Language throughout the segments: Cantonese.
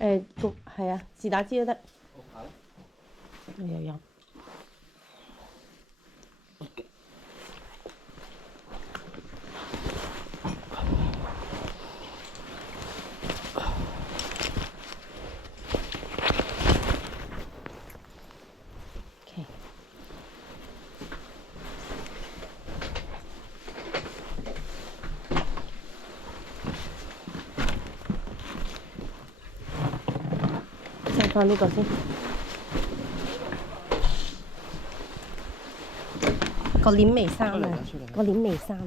係啊，自打支都得。又有。放呢個先，個鏈未生啊！個鏈未生啊！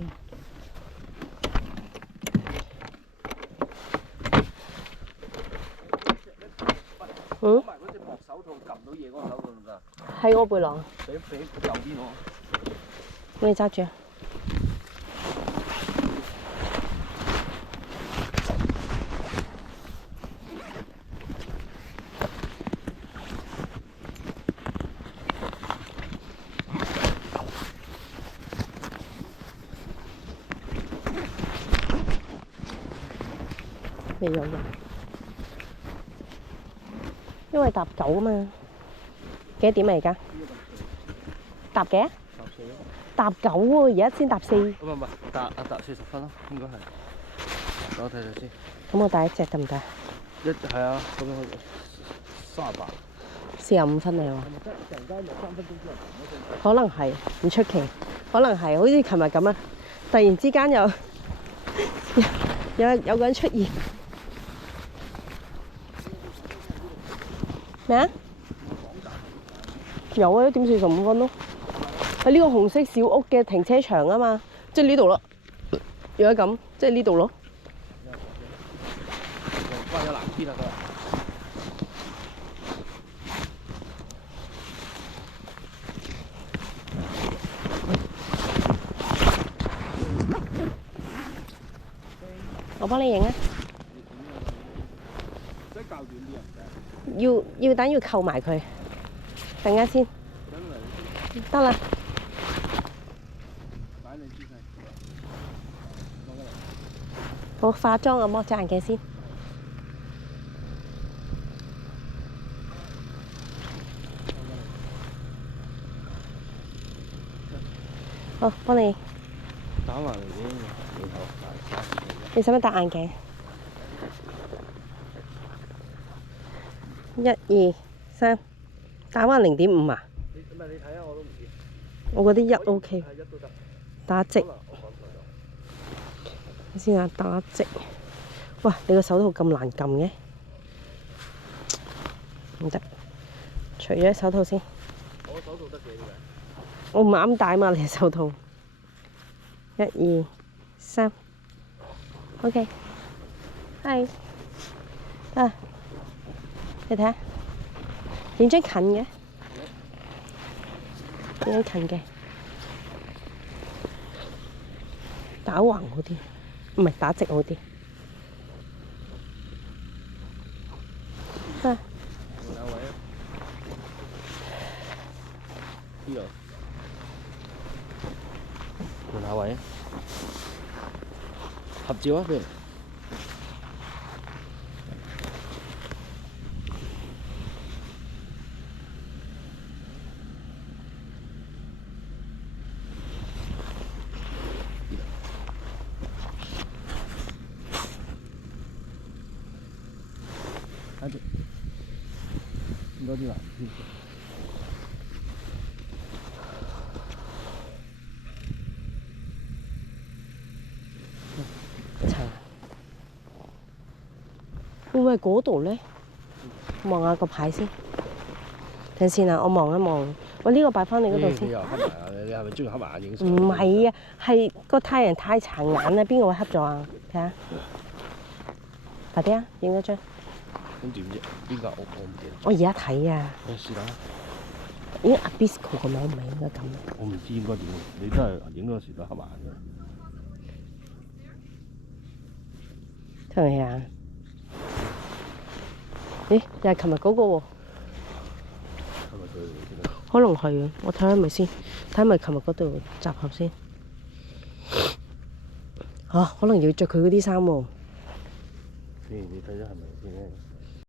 嗯？買埋嗰隻薄手套撳到嘢嗰個手套得唔得？喺我背囊。俾右邊我。你揸住啊！未有人，因為搭9啊嘛。幾多點啊而家？搭幾啊？搭9喎，而家先搭4。唔係，搭40分咯，應該係。等我睇睇先。咁我帶一隻得唔得？係啊，咁樣38。45分嚟喎。突然間有3分鐘之後，可能係唔出奇，可能係好似琴日咁啊！突然之間有個人出現。咩啊？有啊，1點45分咯。喺呢個紅色小屋嘅停車場啊嘛，即係呢度咯。如果咁，即係呢度咯。關咗藍天啦，佢。我幫你影啊。要等要扣埋佢，等下先。得啦。好，化妝啊，剝咗眼鏡先。好，幫你。打埋嚟你使唔使戴眼鏡？1、2、3，打橫0.5啊？你睇下我都唔知。我覺得1 OK。1都得。打直。睇先啊，打直。哇！你個手套咁難撳嘅，唔得。除咗手套先。我手套得幾嘅？我唔啱戴嘛，你手套。1、2、3。OK。係。得。你睇下，影張近嘅，影張近嘅，打橫好啲，唔係打直好啲。啊！換下位啊！呢度換下位啊！合照啊，不如。睇住，應該啲藍天。會唔會係嗰度咧？望下個牌先。等先啊，我望一望。喂，呢個擺翻你嗰度先。你係咪中意黑埋眼影相？唔係啊，係個太陽太殘眼啦，邊個會黑咗啊？睇下，快啲啊，影咗張。咁點啫？邊個我唔記得。我而家睇啊。我試下。咦，Abisko 個名唔係應該咁？我唔知應該點，你真係影嗰時都黑埋眼嘅。睇唔睇啊？咦，又係琴日嗰個喎。可能係啊，我睇下咪先，睇下咪琴日嗰度集合先。可能要着佢嗰啲衫喎。你睇咗係咪先？